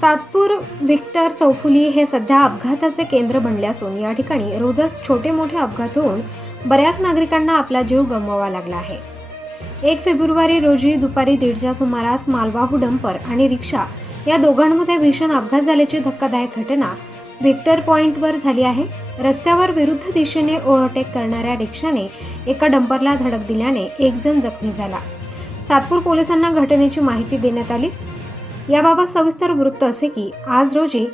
Satpur Victor चौफुली हे सध्या अपघाताचे केंद्र बनले असून या ठिकाणी रोजच छोटे मोठे अपघात होऊन बऱ्याच नागरिकांना आपला जीव गमवावा लागला आहे। 1 फेब्रुवारी रोजी दुपारी 1:30च्या सुमारास मालवाहू डंपर आणि रिक्षा या दोघांमध्ये भीषण अपघात झाल्याची धक्कादायक घटना व्हिक्टर पॉइंटवर झाली आहे। रस्त्यावर विरुद्ध दिशेने ओव्हरटेक करणाऱ्या रिक्षाने एका डंपरला धडक दिल्याने एक जण जखमी झाला। सातपूर पोलिसांना घटनेची माहिती देण्यात आली। याबाबत सविस्तर वृत्त असे की आज रोजी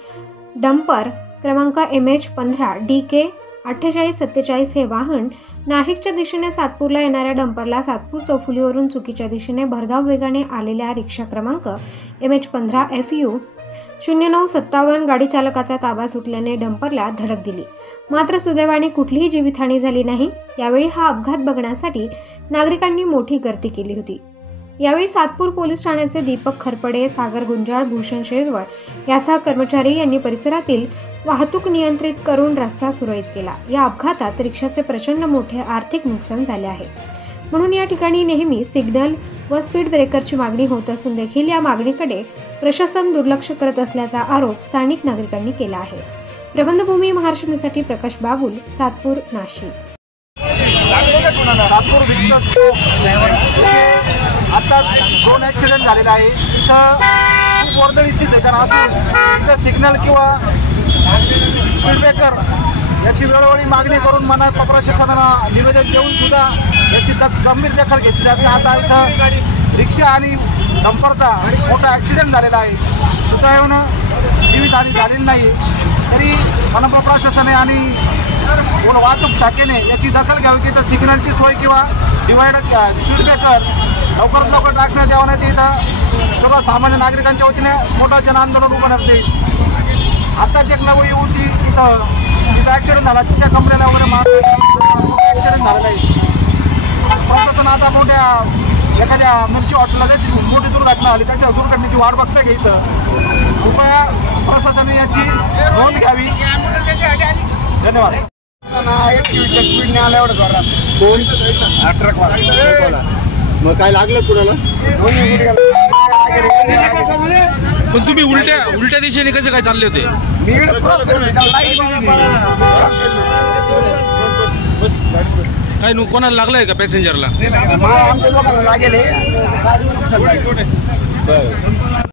डंपर क्रमांक MH15 DK 4847 हे वाहन नाशिकच्या दिशेने सातपूरला येणाऱ्या डंपरला सातपूर चौफुलीवरून चुकीच्या दिशेने भरधाव वेगाने आलेल्या रिक्षा क्रमांक MH15 FU 0957 गाडी चालकाचा ताबा सुटल्याने डंपरला धडक दिली। मात्र सुदैवाने कुठलीही जीवितहानी झाली नाही। यावेळी हा अपघात बघण्यासाठी नागरिकांनी मोठी गर्दी केली होती। यावेळी सातपूर पोलीस ठाण्याचे दीपक खरपडे, सागर गुंजाळ, भूषण शेजवळ यासह कर्मचारी यांनी परिसरातील वाहतूक नियंत्रित करून रस्ता सुरळीत केला। या अपघातात रिक्षाचे प्रचंड मोठे आर्थिक नुकसान झाले आहे। म्हणून या ठिकाणी नेहमी सिग्नल व स्पीड ब्रेकरची मागणी होत असून देखील या मागणीकडे प्रशासन दुर्लक्ष करत असल्याचा आरोप स्थानिक नागरिकांनी केला आहे। प्रबंधभूमी महाराष्ट्र न्यूजसाठी प्रकाश बागुल, सातपूर, नाशिक। आता 2 ॲक्सिडेंट झालेला आहे। इथं खूप वर्दळीची ठिकाण असून इथं सिग्नल किंवा स्पीड ब्रेकर याची वेळोवेळी मागणी करून मना प्रशासनाला निवेदन देऊन सुद्धा याची गंभीर दखल घेतली जाते। आता इथं रिक्षा आणि डंपरचा मोठा ॲक्सिडेंट झालेला आहे। सुदैवानं जीवितहानी झालेली नाही, तरी मनपा प्रशासनाने आणि वाहतूक शाखेने याची दखल घ्यावी की इथं सिग्नलची सोय किंवा डिवायडर स्पीड ब्रेकर लवकरात लवकर टाकण्यात यावं, नाही इथं सर्व सामान्य नागरिकांच्या वतीने मोठा जन आंदोलन उभं राहते। आताच एक नवी युवती तिचा ॲक्सिडेंट झाला, तिच्या कमरेला वगैरे ॲक्सिडेंट झालेला आहे। प्रशासन आता मोठ्या एखाद्या मिरची हॉटेलला त्याची मोठी दुर्घटना झाली, त्याच्या दुर्घटनेची वाट बघता घे इथं कृपया प्रशासनाने याची नोंद घ्यावी। धन्यवाद। स्पीडने आला एवढं जोरात कोण ट्रकवाला मग काय लागलं कुणाला? पण तुम्ही उलट्या दिशेने कसे काय चालले होते? काय कोणाला लागलंय का पॅसेंजरला? आमच्या लोकांना लागेल। बरं